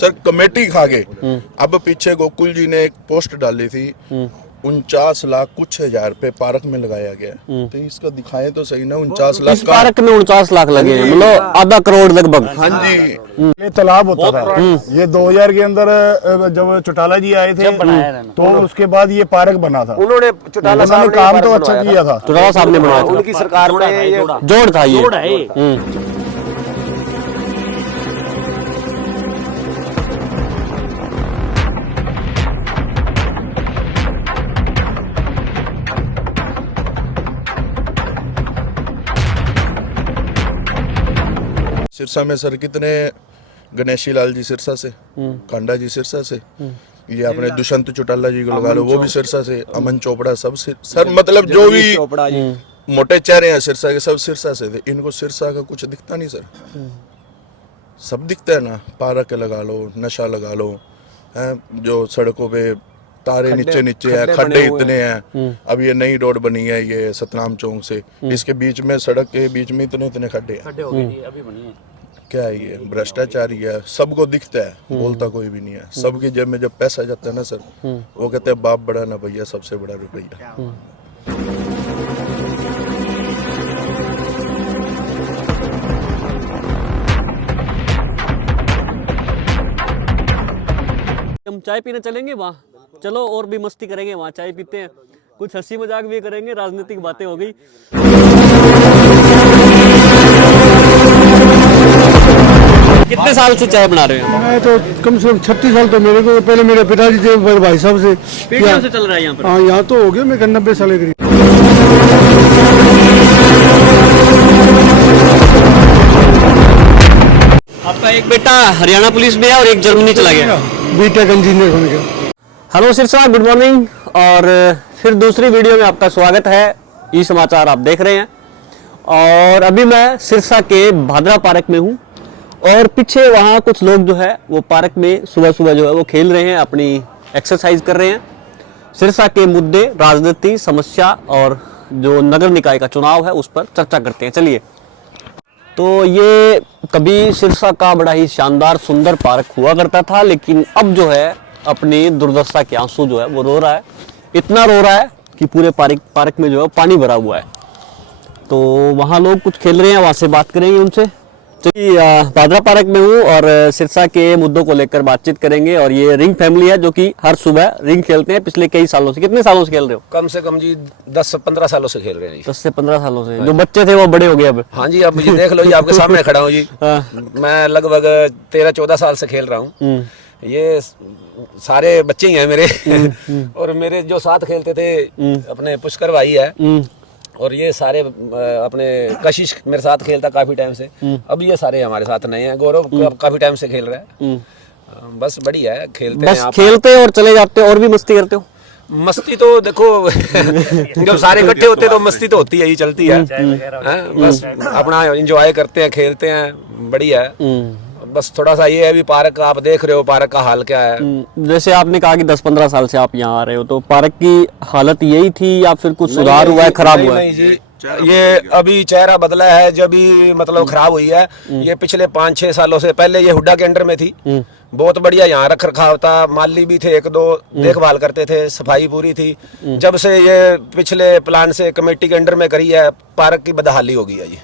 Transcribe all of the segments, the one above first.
Sir committee खा गए। अब पीछे गोकुल जी ने एक पोस्ट डाली थी 49 लाख कुछ हजार रुपए पार्क में लगाया गया। तो इसका दिखाएं तो सही ना, 49 लाख इस पार्क में 49 लाख लगे हैं, मतलब आधा करोड़ लगभग। हाँ जी। ये तालाब होता था, ये 2000 के अंदर जब चौटाला जी आए थे तो उसके बाद ये पार्क बना था। उन्होंने चौटाला उन्होंने साहब ने काम तो अच्छा किया था। चौटाला साहब ने बनाया था, उनकी सरकार में ये जोड़ था ये। जोड़ है। सिरसा में सर कितने, गणेशी लाल जी सिरसा से, कांडा जी सिरसा से, ये अपने दुष्यंत चौटाला जी को लगा लो वो भी सिरसा से, अमन चोपड़ा सब सर मतलब जो भी मोटे चेहरे हैं सिरसा के सब सिरसा से थे। इनको सिरसा का कुछ दिखता नहीं सर, सब दिखता है ना। पार्क लगा लो, नशा लगा लो, हैं जो सड़कों पे तारे नीचे नीचे है, खड्डे इतने हैं। अब ये नई रोड बनी है ये सतनाम चौक से, इसके बीच में सड़क के बीच में इतने इतने खड्डे हैं। अभी बनी है। क्या है ये भ्रष्टाचारी है, सबको दिखता है, बोलता कोई भी नहीं है। सबकी जेब में जब पैसा जाता है ना सर, वो कहते हैं बाप बड़ा ना भैया सबसे बड़ा रुपया। हम चाय पीने चलेंगे वहाँ, चलो और भी मस्ती करेंगे वहाँ, चाय पीते हैं, कुछ हंसी मजाक भी करेंगे, राजनीतिक बातें हो गई। कितने साल से चाय बना रहे हैं? मैं तो कम से कम 36 साल तो मेरे को, पहले मेरे पिताजी थे भाई साहब से। पीढ़ियों से चल रहा है यहाँ पर? हाँ यहाँ तो हो गया मैं 90 साल के करीब। आपका एक बेटा हरियाणा पुलिस में है और एक जर्मनी चला गया, बीटेक इंजीनियर बन गया। Hello Sirsa, good morning. और फिर दूसरी वीडियो में आपका स्वागत है। ई समाचार आप देख रहे हैं और अभी मैं सिरसा के भादरा पार्क में हूँ और पीछे वहाँ कुछ लोग जो है वो पार्क में सुबह सुबह जो है वो खेल रहे हैं, अपनी एक्सरसाइज कर रहे हैं। सिरसा के मुद्दे, राजनीति, समस्या और जो नगर निकाय का चुनाव है उस पर चर्चा करते हैं। चलिए, तो ये कभी सिरसा का बड़ा ही शानदार सुंदर पार्क हुआ करता था, लेकिन अब जो है अपनी दुर्दशा के आंसू जो है वो रो रहा है। इतना रो रहा है कि पूरे पार्क में जो है पानी भरा हुआ है। तो वहाँ लोग कुछ खेल रहे हैं, वहाँ से बात करेंगे उनसे। चलिए, भादरा पार्क में हूँ और सिरसा के मुद्दों को लेकर बातचीत करेंगे। और ये रिंग फैमिली है जो कि हर सुबह रिंग खेलते हैं पिछले कई सालों से। कितने सालों से खेल रहे हो? कम से कम जी 10 से 15 सालों से खेल रहे हैं जी। 10 से 15 सालों से। जो बच्चे थे वो बड़े हो गए अब? हाँ जी, अब ये देख लो जी, आपके सामने खड़ा हूँ जी। मैं लगभग 13-14 साल से खेल रहा हूँ। ये सारे बच्चे ही हैं मेरे। और मेरे जो साथ खेलते थे अपने पुष्कर भाई है, और ये सारे अपने कशिश मेरे साथ खेलता काफी टाइम से। अब ये सारे हमारे साथ नए हैं। गौरव काफी टाइम से खेल रहा है। बस बढ़िया है, खेलते हैं। बस खेलते और चले जाते और भी मस्ती करते हो? मस्ती तो देखो जब सारे इकट्ठे होते हैं तो मस्ती तो होती है ही, चलती है। बस अपना एंजॉय करते हैं, खेलते हैं, बढ़िया है। बस थोड़ा सा ये है, अभी पार्क आप देख रहे हो, पार्क का हाल क्या है। जैसे आपने कहा कि 10-15 साल से आप यहाँ आ रहे हो, तो पार्क की हालत यही थी या फिर कुछ सुधार हुआ है, खराब हुआ है? नहीं जी, ये अभी चेहरा बदला है, जब भी मतलब खराब हुई है। ये पिछले 5-6 सालों से, पहले ये हुड्डा के अंडर में थी, बहुत बढ़िया यहाँ रख रखाव था, माली भी थे 1-2 देखभाल करते थे, सफाई पूरी थी। जब से ये पिछले प्लान से कमेटी के अंडर में करी है, पार्क की बदहाली हो गई है जी।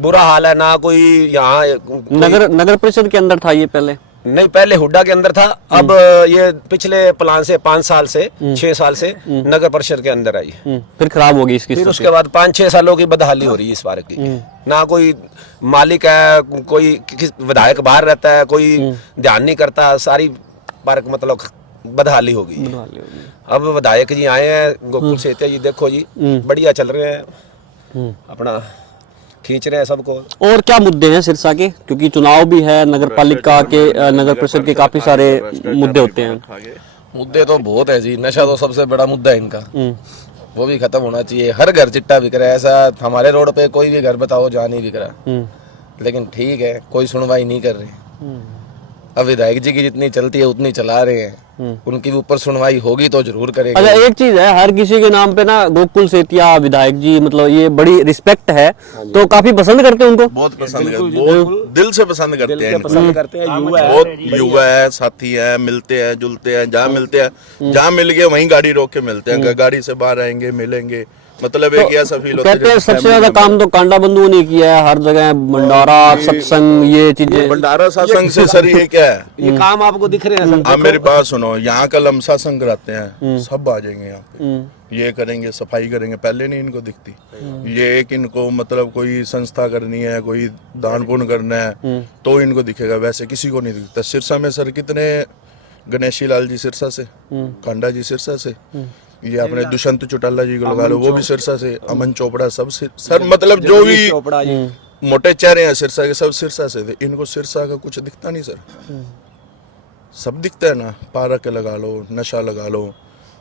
बुरा हाल है ना। कोई यहाँ नगर परिषद के अंदर था ये पहले? नहीं, पहले हुड्डा के अंदर था। अब ये पिछले प्लान से 5 साल से 6 साल से नगर परिषद के अंदर आई। फिर खराब होगी इसकी। फिर उसके बाद 5-6 सालों की बदहाली हो रही है इस पार्क की। ना कोई मालिक है, कोई विधायक बाहर रहता है, कोई ध्यान नहीं करता। सारी पार्क मतलब बदहाली हो गई। अब विधायक जी आए हैं, गोकुल सेतिया जी, देखो जी बढ़िया चल रहे हैं, अपना खींच रहे हैं सबको। और क्या मुद्दे हैं सिरसा के, क्योंकि चुनाव भी है, नगर पालिका के, नगर परिषद के काफी सारे मुद्दे होते हैं? मुद्दे तो बहुत है जी। नशा तो सबसे बड़ा मुद्दा है इनका, वो भी खत्म होना चाहिए। हर घर चिट्टा बिक रहा है। ऐसा हमारे रोड पे कोई भी घर बताओ जहाँ नहीं बिक रहा, लेकिन ठीक है, कोई सुनवाई नहीं कर रहे। अब विधायक जी की जितनी चलती है उतनी चला रहे हैं। उनकी भी ऊपर सुनवाई होगी तो जरूर करेंगे। अच्छा, एक चीज है, हर किसी के नाम पे ना गोकुल सेतिया विधायक जी, मतलब ये बड़ी रिस्पेक्ट है, तो काफी पसंद करते हैं उनको। बहुत पसंद करते, बहुत दिल से पसंद करते हैं इनको। पसंद करते हैं, युवा है। बहुत युवा है, साथी है, मिलते हैं जुलते हैं, जहाँ मिलते हैं, जहाँ मिल गए वहीं गाड़ी रोक के मिलते हैं, गाड़ी से बाहर आएंगे मिलेंगे, मतलब एक ऐसा फील होता है कहते हैं जैसे सबसे family ज्यादा member। काम तो कांडा बंधुओं ने किया है, हर जगह भंडारा सत्संग ये चीजें। भंडारा सत्संग से सर ये क्या है, ये काम आपको दिख रहे हैं सर? आप मेरी बात सुनो, यहाँ का लमसा संग कराते हैं, सब आ जाएंगे यहाँ पे, ये करेंगे, सफाई करेंगे, पहले नहीं इनको दिखती। ये एक इनको मतलब कोई संस्था करनी है, कोई दान पुण्य करना है तो इनको दिखेगा, वैसे किसी को नहीं दिखता। सिरसा में सर कितने, गणेशी लाल जी सिरसा से, कांडा जी सिरसा से, ये अपने दुष्यंत चौटाला जी को लगा लो, वो भी सिरसा से, अमन चोपड़ा सब सर मतलब जो भी चोपड़ा जी मोटे चेहरे हैं सिरसा के, सब सिरसा से थे। इनको सिरसा का कुछ दिखता नहीं सर, सब दिखता है ना, पार्क लगा लो, नशा लगा लो,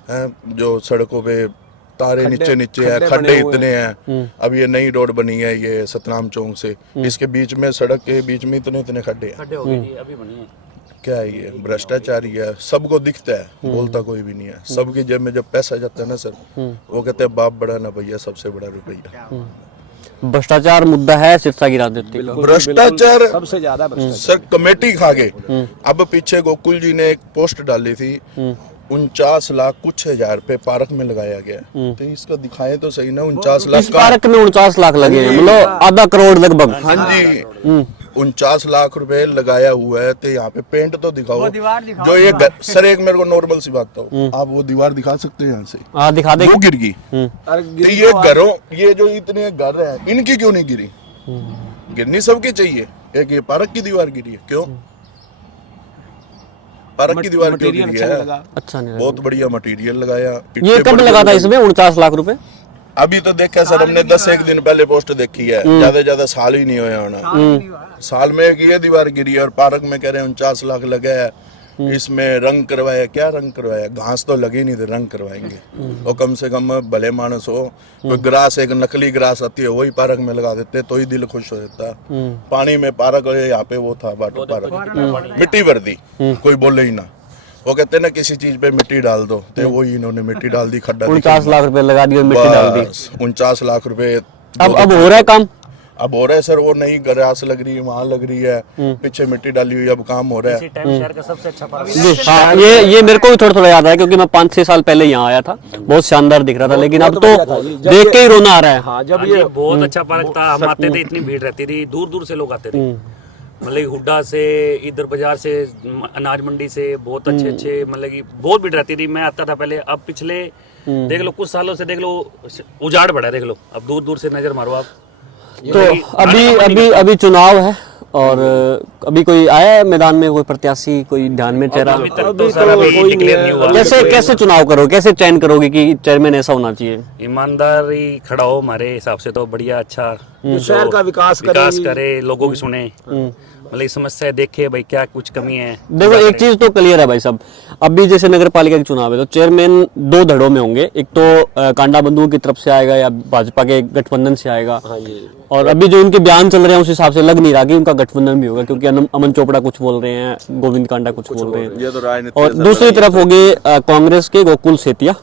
हैं जो सड़कों पे तारे नीचे नीचे है, खड्डे इतने हैं। अब ये नई रोड बनी है ये सतनाम चौक से, इसके बीच में, सड़क के बीच में इतने इतने खड्डे हैं। अभी बनी है। क्या है ये, भ्रष्टाचारी है, सबको दिखता है, बोलता कोई भी नहीं है। सबकी जेब में जब पैसा जाता है ना सर, वो कहते हैं बाप बड़ा ना भैया, सबसे बड़ा रुपया। भ्रष्टाचार मुद्दा है सिरसा की राजनीति का। भ्रष्टाचार सबसे ज्यादा सर कमेटी खा गए। अब पीछे गोकुल जी ने एक पोस्ट डाली थी, 49 लाख कुछ हजार पे पार्क में लगाया गया, तो इसका दिखाएं तो सही ना, 49 लाख इस पार्क में 49 लाख लगे हैं, मतलब आधा करोड़ लगभग। हाँ जी, 49 लाख रुपए लगाया हुआ है, तो यहाँ पे पेंट तो दिखाओ। जो ये सर एक मेरे को नॉर्मल सी बात बताओ, आप वो दीवार दिखा सकते हैं यहाँ से? हाँ दिखा दे। वो गिर गई, तो ये घरों, ये जो इतने घर हैं इनकी क्यों नहीं गिरी? गिरनी सबकी चाहिए। एक ये पार्क की दीवार गिरी है, क्यों पार्क की दीवार क्यों गिरी है? अच्छा नहीं लगा। बहुत बढ़िया मटेरियल लगाया। ये कब लगा था इसमें 49 लाख रुपए? अभी तो देखा सर हमने 10 दिन पहले पोस्ट देखी है, ज्यादा साल ही नहीं होया होना। साल में एक ये दीवार गिरी है और पार्क में कह रहे हैं 49 लाख लगे है। इसमें रंग करवाया, क्या रंग करवाया? घास तो लगी नहीं थी, रंग करवाएंगे। और कम से कम भले मानस हो, कोई ग्रास, एक नकली ग्रास आती है वही पार्क में लगा देते तो ही दिल खुश हो जाता। पानी में पार्क, यहाँ पे वो था वाटर पार्क, मिट्टी भर दी, कोई बोले ही ना। वो कहते हैं ना किसी चीज पे मिट्टी डाल दो, तो वही इन्होंने मिट्टी डाल दी, खड्डा 49 लाख रुपए लगा दिए, मिट्टी डाल दी। 49 लाख रुपए अब हो रहा है काम? अब हो रहा है सर, वो नई ग्रास लग रही है, वहाँ लग रही है, पीछे मिट्टी डाली हुई, अब काम हो रहा है। शहर का सबसे अच्छा पार्क जी, हाँ, ये मेरे को भी थोड़ा थोड़ा याद है, क्योंकि मैं 5-6 साल पहले यहाँ आया था, बहुत शानदार दिख रहा था, लेकिन अब तो देख के ही रोना आ रहा है। हाँ, जब ये बहुत अच्छा पार्क था, हम आते थे, इतनी भीड़ रहती थी, दूर दूर से लोग आते थे, मतलब हुड्डा से, इधर बाजार से, अनाज मंडी से, बहुत अच्छे अच्छे, मतलब कि बहुत भीड़ रहती थी। मैं आता था पहले, अब पिछले देख लो कुछ सालों से देख लो उजाड़ बढ़ा है, देख लो अब दूर दूर से नजर मारो आप। तो अभी चुनाव है, और अभी कोई आया है मैदान में, कोई प्रत्याशी, कोई ध्यान में चेहरा? अभी तक तो सर अभी डिक्लेयर नहीं हुआ। कैसे चुनाव करोगे, कैसे चयन करोगे कि चेयरमैन ऐसा होना चाहिए? ईमानदारी खड़ा हो हमारे हिसाब से तो बढ़िया, अच्छा शहर का विकास करे, लोगों की सुने, मतलब समस्या देखे भाई क्या कुछ कमी है। देखो एक चीज तो क्लियर है भाई साहब, अभी जैसे नगर पालिका के चुनाव है तो चेयरमैन 2 धड़ों में होंगे, एक तो कांडा बंधुओं की तरफ से आएगा या भाजपा के गठबंधन से आएगा। और अभी जो उनके बयान चल रहे हैं उस हिसाब से लग नहीं रहा कि उनका गठबंधन भी होगा, क्योंकि अमन चोपड़ा कुछ बोल रहे हैं, गोविंद कांडा कुछ बोल रहे हैं, ये तो राजनीति और दूसरी तरफ होंगे कांग्रेस के गोकुल सेतिया,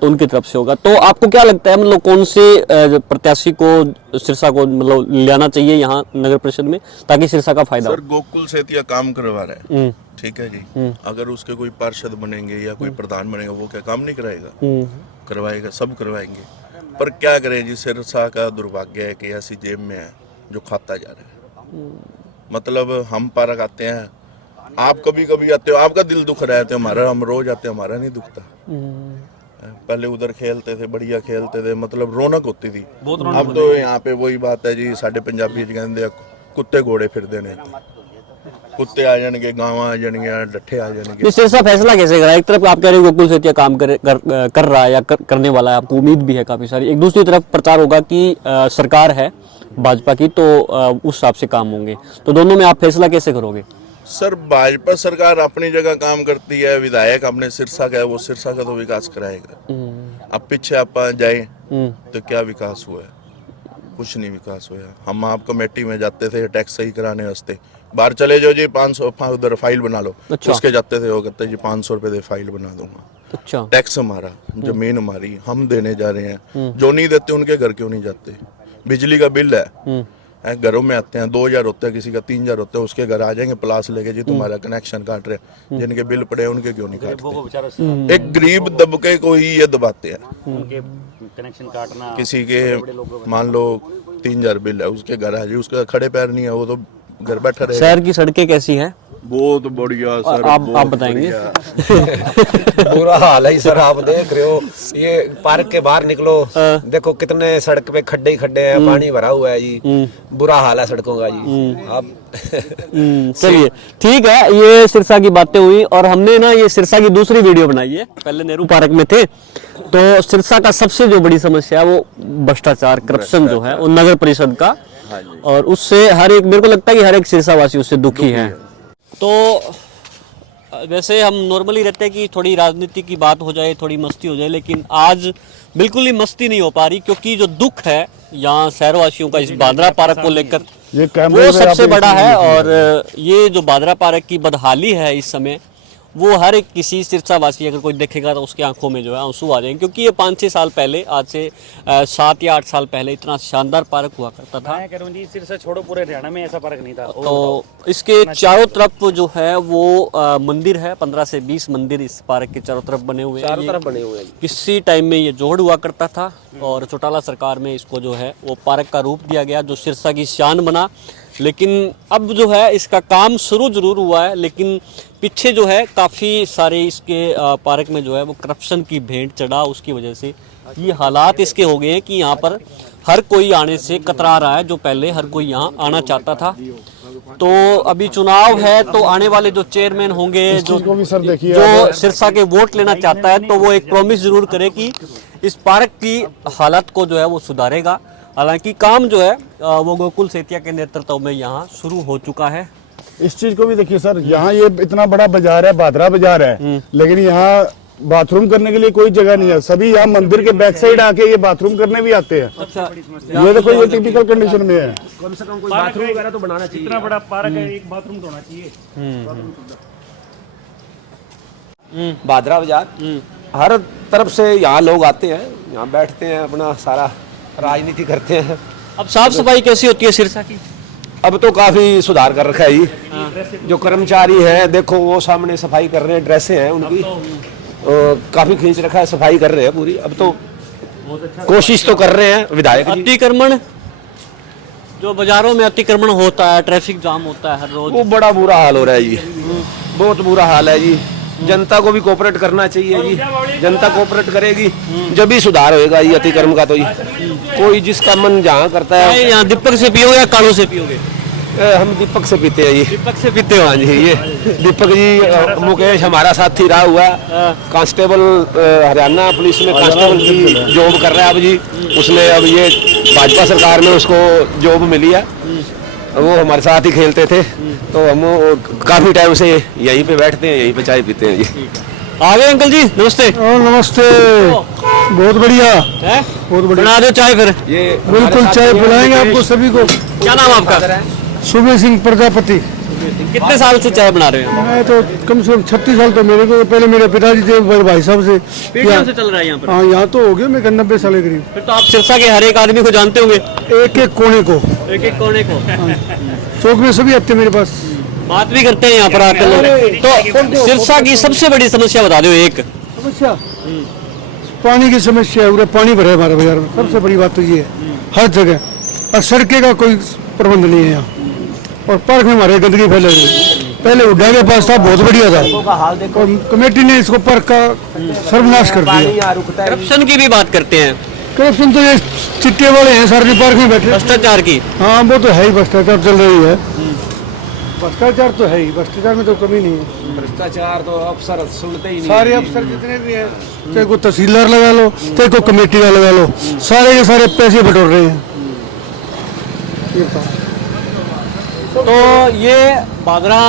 तो उनकी तरफ से होगा। तो आपको क्या लगता है, मतलब कौन से प्रत्याशी को सिरसा को मतलब लाना चाहिए यहाँ नगर परिषद में, ताकि सिरसा का फायदा हो? सर गोकुल सेतिया काम करवा रहा है, ठीक है जी। अगर उसके कोई पार्षद बनेंगे या कोई प्रधान बनेगा, वो क्या काम नहीं कराएगा? करवाएगा, सब करवाएंगे। पर क्या करें जी, सिरसा का दुर्भाग्य है कि ऐसी जेब में है जो खाता जा रहा है। मतलब हम पार्क आते हैं, आप कभी कभी आते हो, आपका दिल दुख रहा है, हमारा, हम रोज आते हैं, हमारा नहीं दुखता। पहले उधर खेलते थे, बढ़िया खेलते थे, मतलब रौनक होती थी। अब तो यहाँ पे वही बात है जी, साढ़े पंजाबी कहते कुत्ते घोड़े फिरते ने, कुत्ते आ जाएंगे, गाँव आ जाएंगे, डट्ठे आ जाएंगे। सिरसा फैसला कैसे करा? एक तरफ आप कह रहे हो गोकुल सेतिया काम कर रहा है या करने वाला है, आपको उम्मीद भी है काफी सारी, एक दूसरी तरफ प्रचार होगा कि सरकार है भाजपा की, तो उस हिसाब से काम होंगे, तो दोनों में आप फैसला कैसे करोगे? सर भाजपा सरकार अपनी जगह काम करती है, विधायक अपने सिरसा का है, वो सिरसा का तो विकास कराएगा। अब पीछे आप जाए तो क्या विकास हुआ है? कुछ नहीं विकास हुआ। हम आप कमेटी में जाते थे टैक्स सही कराने वास्ते, बाहर चले जाओ जी 500 उधर फाइल बना लो। अच्छा। उसके जाते थे वो कहते जी 500 रुपए दे फाइल बना दूंगा। अच्छा। टैक्स हमारा, जमीन हमारी, हम देने जा रहे हैं। जो नहीं देते उनके घर क्यों नहीं जाते? बिजली का बिल है, घरों में आते हैं 2000 होता है, किसी का 3000 होता है, उसके घर आ जाएंगे प्लास लेके जी तुम्हारा कनेक्शन काट रहे हैं। जिनके बिल पड़े हैं उनके क्यों नहीं काटते? एक गरीब दबके को ही ये दबाते हैं। उनके कनेक्शन काटना, किसी के मान लो 3000 बिल है, उसके घर आ जाए, उसका खड़े पैर नहीं है, वो तो घर बैठा रहेगा। शहर की सड़कें कैसी हैं? बहुत बढ़िया सर, आप बहुत बताएंगे। बढ़िया। बुरा हाल है सर, आप देख रहे हो ये पार्क के बाहर निकलो, देखो कितने सड़क पे खड्डे ही खड्डे हैं, पानी भरा हुआ है जी। बुरा हाल है सड़कों का जी। आप चलिए ठीक है, ये सिरसा की बातें हुई और हमने ना ये सिरसा की दूसरी वीडियो बनाई है। पहले नेहरू पार्क में थे, तो सिरसा का सबसे जो बड़ी समस्या है वो भ्रष्टाचार, करप्शन जो है वो नगर परिषद का, और उससे हर एक, मेरे को लगता है कि हर एक सिरसावासी उससे दुखी है। तो वैसे हम नॉर्मली रहते हैं कि थोड़ी राजनीति की बात हो जाए, थोड़ी मस्ती हो जाए, लेकिन आज बिल्कुल ही मस्ती नहीं हो पा रही, क्योंकि जो दुख है यहाँ शहरवासियों का इस बांद्रा पार्क को लेकर वो सबसे बड़ा है। और ये जो बांद्रा पार्क की बदहाली है इस समय, वो हर एक किसी सिरसावासी अगर कोई देखेगा तो उसकी आंखों में जो है आंसू आ जाएंगे, क्योंकि ये 5-6 साल पहले, आज से 7 या 8 साल पहले इतना शानदार पार्क हुआ करता था। मैं करूँ जी, सिरसा छोड़ो पूरे हरियाणा में ऐसा पार्क नहीं था। तो इसके चारों तरफ जो है वो मंदिर है, 15 से 20 मंदिर इस पार्क के चारों तरफ बने हुए हैं। चारों तरफ बने हुए हैं। किसी टाइम में ये जोड़ हुआ करता था और चौटाला सरकार में इसको जो है वो पार्क का रूप दिया गया, जो सिरसा की शान बना। लेकिन अब जो है इसका काम शुरू जरूर हुआ है, लेकिन पीछे जो है काफ़ी सारे इसके पार्क में जो है वो करप्शन की भेंट चढ़ा, उसकी वजह से ये हालात इसके हो गए हैं कि यहाँ पर हर कोई आने से कतरा रहा है, जो पहले हर कोई यहाँ आना चाहता था। तो अभी चुनाव है, तो आने वाले जो चेयरमैन होंगे, जो सिरसा के वोट लेना चाहता है, तो वो एक प्रॉमिस जरूर करे कि इस पार्क की हालत को जो है वो सुधारेगा। हालांकि काम जो है वो गोकुल सेतिया के नेतृत्व में यहाँ शुरू हो चुका है। इस चीज को भी देखिए सर, यहाँ ये इतना बड़ा बाजार है, भादरा बाजार है, लेकिन यहाँ बाथरूम करने के लिए कोई जगह नहीं है। सभी यहाँ मंदिर के बैक साइड आके ये बाथरूम करने भी आते हैं। अच्छा, ये देखो ये टिपिकल कंडीशन में है। कम से कम कोई बाथरूम वगैरह तो बनाना चाहिए। इतना बड़ा पार्क है, एक बाथरूम तो होना चाहिए। भादरा बाजार हर तरफ से यहाँ लोग आते हैं, यहाँ बैठते हैं, अपना सारा राजनीति करते हैं। अब साफ सफाई कैसी होती है सिरसा की? अब तो काफी सुधार कर रखा है जी। जो कर्मचारी हैं देखो वो सामने सफाई कर रहे हैं, ड्रेसें हैं उनकी, काफी खींच रखा है, सफाई कर रहे हैं पूरी। अब तो कोशिश तो कर रहे हैं विधायक जी। अतिक्रमण, जो बाजारों में अतिक्रमण होता है, ट्रैफिक जाम होता है हर रोज, वो बड़ा बुरा हाल हो रहा है जी, बहुत बुरा हाल है जी। जनता को भी कोऑपरेट करना चाहिए जी, जनता कोऑपरेट करेगी जब भी सुधार होएगा ये अतिक्रमण का। तो ये कोई जिसका मन जहाँ करता है। यहाँ दीपक से पियोगे या कालों से पियोगे? हम दीपक से पीते हैं जी। दीपक से पीते हो? हाँ जी, ये दीपक जी मुकेश हमारा साथी रहा हुआ, कांस्टेबल हरियाणा पुलिस में कांस्टेबल की जॉब कर रहा है अब जी। उसने अब ये भाजपा सरकार में उसको जॉब मिली है, वो हमारे साथ ही खेलते थे, तो हम काफी टाइम से यहीं पे बैठते हैं, यहीं पे चाय पीते हैं जी। आ गए अंकल जी, नमस्ते। नमस्ते, बहुत बढ़िया है? बहुत बढ़िया। बना दो चाय फिर। ये बिल्कुल चाय पिलाएंगे आपको सभी को। क्या नाम आपका? सुबह सिंह प्रजापति। कितने साल से चाय बना रहे हो? मैं तो कम से कम 36 साल तो मेरे को, पहले मेरे पिताजी थे बड़े भाई साहब से। पीढ़ियों से चल रहा है यहाँ पर? हाँ, यहाँ तो हो गया मैं 90 साल के करीब। फिर तो आप सिरसा के हर एक आदमी को जानते होंगे, एक एक कोने को, एक एक कोने को। चौक में सभी आते मेरे पास, बात भी करते हैं यहाँ पर आकर लोग। तो सिरसा की सबसे बड़ी समस्या बता दो एक। समस्या पानी की समस्या है, पूरा पानी भरा है हमारे बाजार में, सबसे बड़ी बात तो ये है हर जगह। और सड़कें का कोई प्रबंध नहीं है यहाँ, और पार्क में हमारे गंदगी फैले हुई। पहले उड्डा के पास था, बहुत बढ़िया था, और कमेटी ने इसको पार्क का सर्वनाश कर दिया। करप्शन की भी बात करते हैं। करप्शन तो ये चिट्टे वाले हैं सारे पार्क में बैठे। भ्रष्टाचार की? हाँ, वो तो है ही, भ्रष्टाचार चल रही है। भ्रष्टाचार तो है ही, भ्रष्टाचार में तो कमी नहीं है। भ्रष्टाचार तो अफसर सुनते ही नहीं। सारे अफसर जितने भी हैं, चाहे कोई तहसीलदार लगा लो, चाहे कोई कमेटी का लगा लो, सारे के सारे पैसे बटोर रहे हैं। तो ये बादरा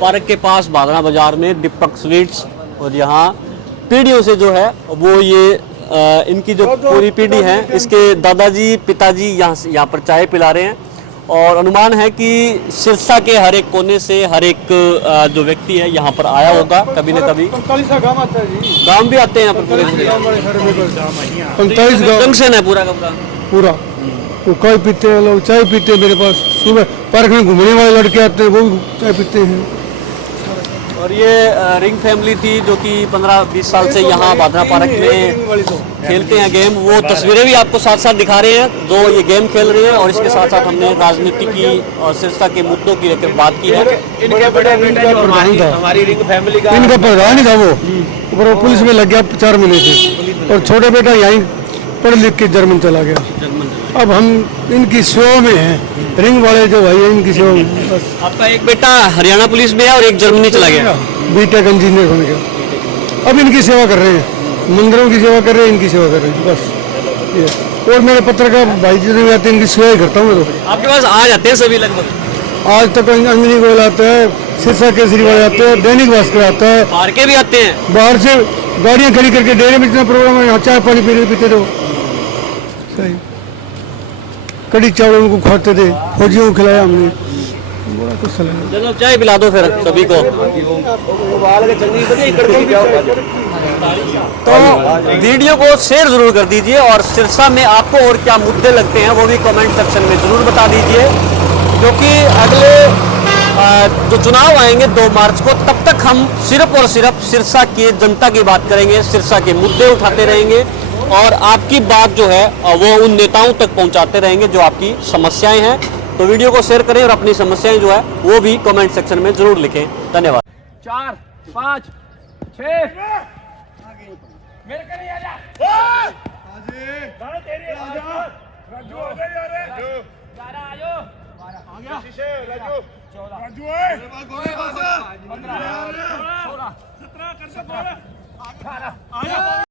पार्क के पास बादरा बाजार में दीपक स्वीट्स, और यहाँ पीढ़ियों से जो है वो ये इनकी जो पूरी पीढ़ी है, इसके दादाजी पिताजी यहाँ पर चाय पिला रहे हैं। और अनुमान है कि सिरसा के हर एक कोने से हर एक जो व्यक्ति है यहाँ पर आया होगा कभी न कभी। 45 का गांव आता है जी, गांव भी आते हैं यहाँ पर पूरे पूरे। हमारे घर में 45 गांव जंक्शन है पूरा का पूरा। पूरा। वो चाय पीते हैं लोग, चाय पीते हैं मेरे पास। सुबह पार्क में घूमने वाले लड़के आते हैं, वो भी चाय पीते हैं। और ये रिंग फैमिली थी जो कि 15-20 साल से यहाँ भादरा पार्क में खेलते हैं गेम। वो तस्वीरें भी आपको साथ साथ दिखा रहे हैं जो ये गेम खेल रहे हैं। और इसके साथ साथ हमने राजनीति की और सिरसा के मुद्दों की लेकर बात की है। इनके बड़े बेटे जो हमारी रिंग फैमिली का इनका प्रधान ही था वो, पर वो पुलिस में लग गया 4 महीने से। और छोटा बेटा यहीं पढ़ लिख के जर्मन चला गया। अब हम इनकी सेवा में हैं, रिंग वाले जो भाई हैं इनकी सेवा में। बस आपका एक बेटा हरियाणा पुलिस में है और एक जर्मनी चला गया। बीटेक इंजीनियर बन गया। अब इनकी सेवा कर रहे हैं, मंदिरों की सेवा कर रहे हैं, इनकी सेवा कर रहे हैं बस ये। और मेरे पत्रकार भाई जी भी आते हैं, इनकी सेवा ही करता हूँ मैं। तो आपके पास आ जाते हैं सभी लगभग? आज तक अंजनी गोयल आता है, सिरसा केसरी वाले आते हैं, दैनिक भास्कर आता है, बाहर के भी आते हैं। बाहर से गाड़ियाँ खड़ी करके डेरे में इतना प्रोग्राम है, यहाँ चाय पानी पीते रहो। सही कड़ी चावल उनको खाते थे, फौजियों को खिलाया हमने, बड़ा कुछ खिलाया। चलो चाय पिला दो फिर सभी को। तो वीडियो को शेयर जरूर कर दीजिए और सिरसा में आपको और क्या मुद्दे लगते हैं वो भी कमेंट सेक्शन में जरूर बता दीजिए, क्योंकि अगले जो चुनाव आएंगे 2 मार्च को, तब तक हम सिर्फ और सिर्फ सिरसा की जनता की बात करेंगे, सिरसा के मुद्दे उठाते रहेंगे और आपकी बात जो है वो उन नेताओं तक पहुंचाते रहेंगे जो आपकी समस्याएं हैं। तो वीडियो को शेयर करें और अपनी समस्याएं जो है वो भी कमेंट सेक्शन में जरूर लिखें। धन्यवाद। 4 5 6 राजू